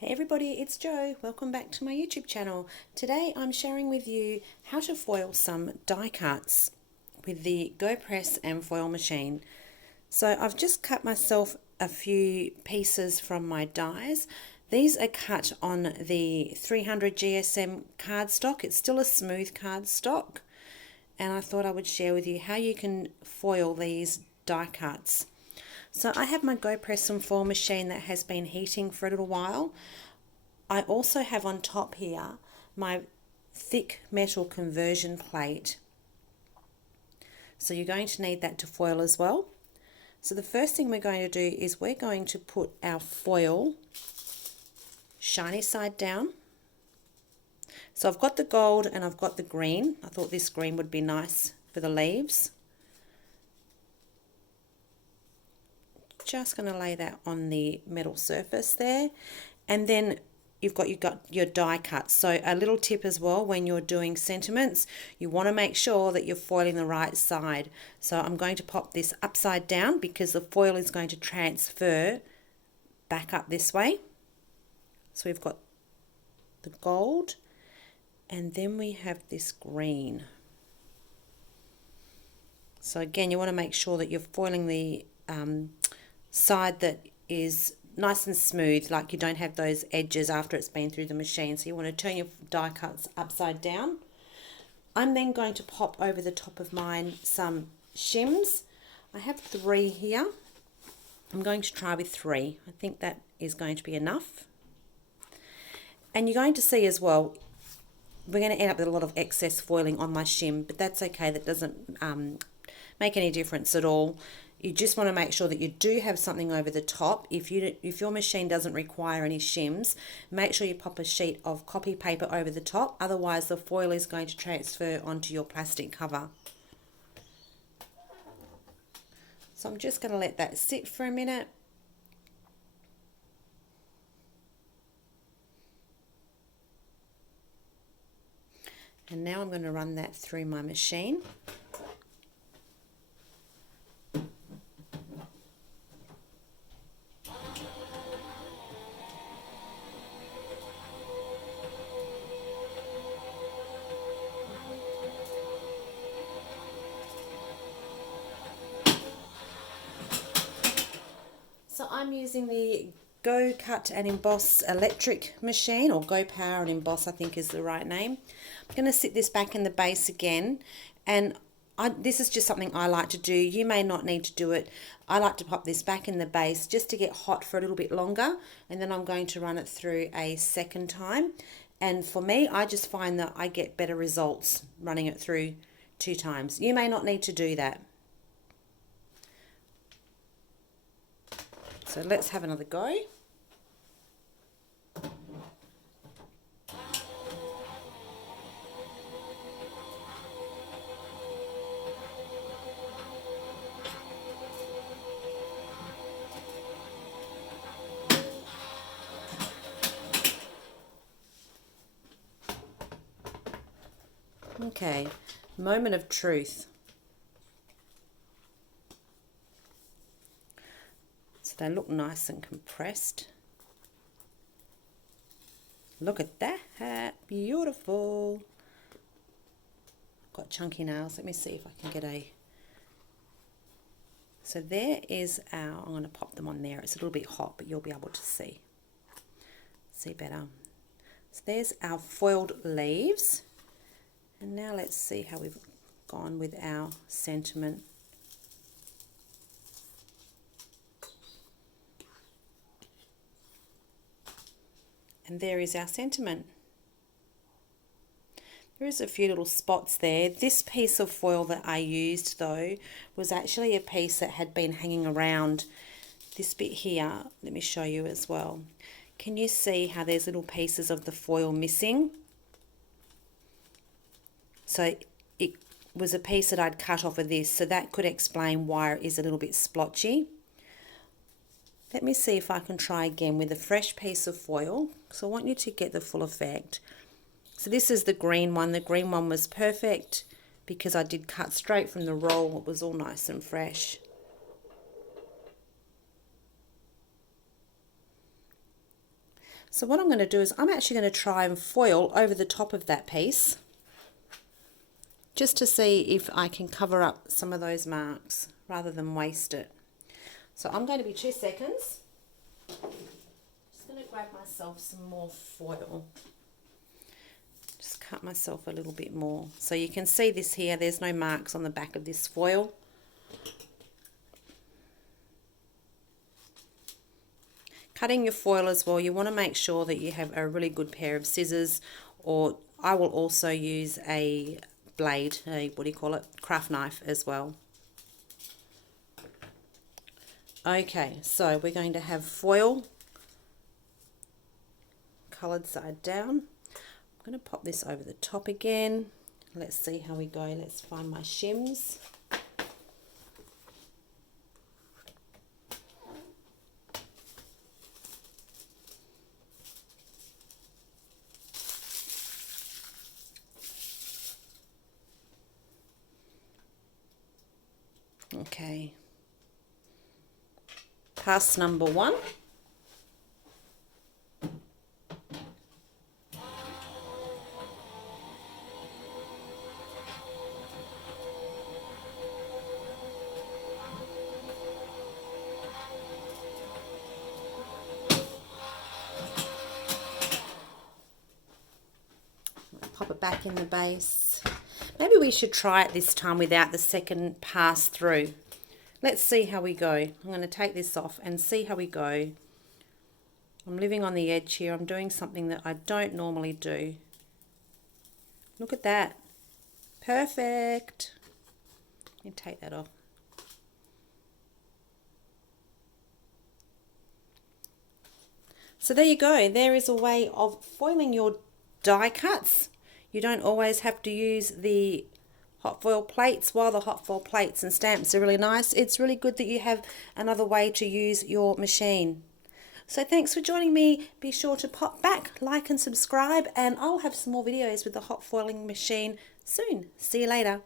Hey everybody, it's Jo. Welcome back to my YouTube channel. Today I'm sharing with you how to foil some die cuts with the Go Press and foil machine. So I've just cut myself a few pieces from my dies. These are cut on the 300 GSM cardstock. It's still a smooth cardstock, and I thought I would share with you how you can foil these die cuts. So I have my Go Press and foil machine that has been heating for a little while. I also have on top here my thick metal conversion plate. So you're going to need that to foil as well. So the first thing we're going to do is we're going to put our foil shiny side down. So I've got the gold and I've got the green. I thought this green would be nice for the leaves. Just going to lay that on the metal surface there, and then you've got your die cut. So a little tip as well, when you're doing sentiments, you want to make sure that you're foiling the right side. So I'm going to pop this upside down because the foil is going to transfer back up this way. So we've got the gold, and then we have this green. So again, you want to make sure that you're foiling the side that is nice and smooth, like you don't have those edges after it's been through the machine. So you want to turn your die cuts upside down. I'm then going to pop over the top of mine some shims. I have 3 here. I'm going to try with 3. I think that is going to be enough. And you're going to see as well, we're going to end up with a lot of excess foiling on my shim, but that's okay. That doesn't make any difference at all. You just want to make sure that you do have something over the top. If your machine doesn't require any shims, make sure you pop a sheet of copy paper over the top. Otherwise, the foil is going to transfer onto your plastic cover. So I'm just going to let that sit for a minute. And now I'm going to run that through my machine. So I'm using the Go Cut and Emboss electric machine, or Go Power and Emboss I think is the right name. I'm going to sit this back in the base again, and this is just something I like to do. You may not need to do it. I like to pop this back in the base just to get hot for a little bit longer, and then I'm going to run it through a second time. And for me, I just find that I get better results running it through 2 times. You may not need to do that. So let's have another go. Okay, moment of truth. So they look nice and compressed. Look at that, beautiful. Got chunky nails. Let me see if I can get a... So there is our, I'm going to pop them on there. It's a little bit hot, but you'll be able to see better. So there's our foiled leaves. And now let's see how we've gone with our sentiment. And there is our sentiment. There is a few little spots there. This piece of foil that I used though was actually a piece that had been hanging around. This bit here, let me show you as well. Can you see how there's little pieces of the foil missing? So it was a piece that I'd cut off of this, so that could explain why it is a little bit splotchy. Let me see if I can try again with a fresh piece of foil, because I want you to get the full effect. So this is the green one. The green one was perfect because I did cut straight from the roll. It was all nice and fresh. So what I'm going to do is I'm actually going to try and foil over the top of that piece, just to see if I can cover up some of those marks rather than waste it. So I'm going to be 2 seconds. Just going to grab myself some more foil. Just cut myself a little bit more. So you can see this here, there's no marks on the back of this foil. Cutting your foil as well, you want to make sure that you have a really good pair of scissors, or I will also use a blade, craft knife as well. Okay, so we're going to have foil, coloured side down. I'm going to pop this over the top again. Let's see how we go. Let's find my shims. Okay, pass number 1. Pop it back in the base. Maybe we should try it this time without the second pass through. Let's see how we go. I'm going to take this off and see how we go. I'm living on the edge here. I'm doing something that I don't normally do. Look at that. Perfect. Let me take that off. So there you go. There is a way of foiling your die cuts. You don't always have to use the hot foil plates. While the hot foil plates and stamps are really nice, it's really good that you have another way to use your machine. So thanks for joining me. Be sure to pop back, like and subscribe, and I'll have some more videos with the hot foiling machine soon. See you later.